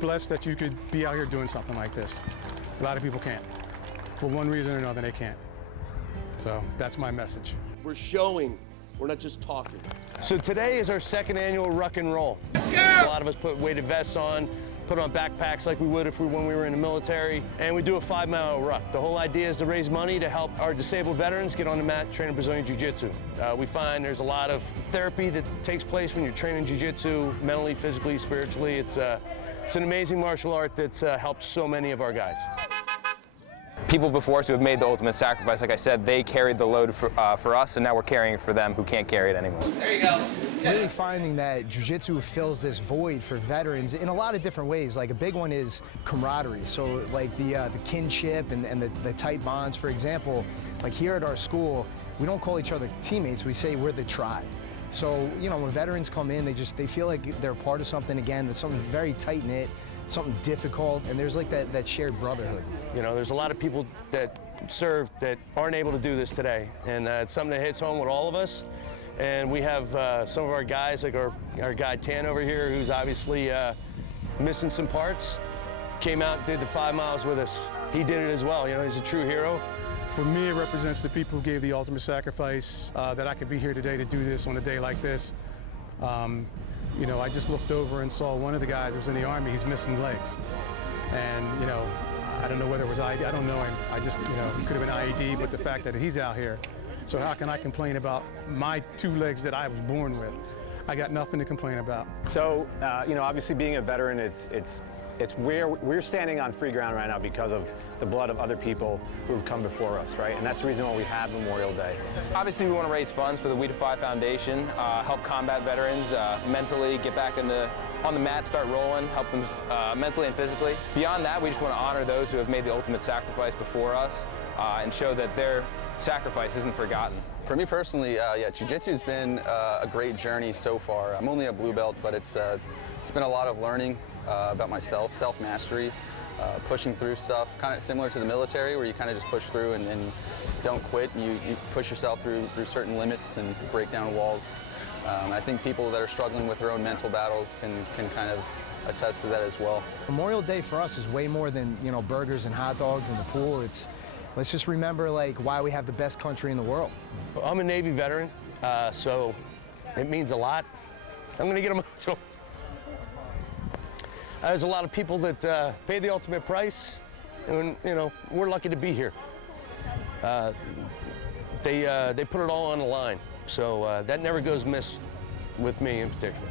blessed that you could be out here doing something like this. A lot of people can't. For one reason or another, they can't. So that's my message. We're showing, we're not just talking. So today is our second annual Ruck and Roll. A lot of us put weighted vests on, put on backpacks like we would when we were in the military, and we do a 5-mile ruck. The whole idea is to raise money to help our disabled veterans get on the mat training Brazilian Jiu-Jitsu. We find there's a lot of therapy that takes place when you're training Jiu-Jitsu, mentally, physically, spiritually. It's an amazing martial art that's helped so many of our guys. People before us who have made the ultimate sacrifice, like I said, they carried the load for us, and now we're carrying it for them who can't carry it anymore. There you go. Really finding that jiu-jitsu fills this void for veterans in a lot of different ways. Like a big one is camaraderie. So like the kinship and the tight bonds. For example, like here at our school, we don't call each other teammates, we say we're the tribe. So, you know, when veterans come in, they feel like they're part of something again, that's something very tight-knit, something difficult, and there's like that shared brotherhood. You know, there's a lot of people that serve that aren't able to do this today, and it's something that hits home with all of us. And we have some of our guys, like our guy Tan over here, who's obviously missing some parts, came out and did the 5 miles with us. He did it as well, you know, he's a true hero. For me, it represents the people who gave the ultimate sacrifice, that I could be here today to do this on a day like this. You know, I just looked over and saw one of the guys who was in the Army, he's missing legs. And, you know, I don't know whether it was IED, I don't know him. I just, you know, it could have been IED, but the fact that he's out here. So how can I complain about my 2 legs that I was born with? I got nothing to complain about. So, you know, obviously being a veteran, it's where we're standing on free ground right now because of the blood of other people who have come before us, right? And that's the reason why we have Memorial Day. Obviously, we want to raise funds for the We Defy Foundation, help combat veterans mentally, get back on the mat, start rolling, help them mentally and physically. Beyond that, we just want to honor those who have made the ultimate sacrifice before us and show that their sacrifice isn't forgotten. For me personally, yeah, Jiu-Jitsu has been a great journey so far. I'm only a blue belt, but it's been a lot of learning about myself, self-mastery, pushing through stuff, kind of similar to the military where you kind of just push through and you don't quit. And you push yourself through certain limits and break down walls. I think people that are struggling with their own mental battles can kind of attest to that as well. Memorial Day for us is way more than, you know, burgers and hot dogs in the pool. Let's just remember like why we have the best country in the world. I'm a Navy veteran, so it means a lot. I'm going to get emotional. There's a lot of people that pay the ultimate price, and you know, we're lucky to be here. They put it all on the line, so that never goes missed with me in particular.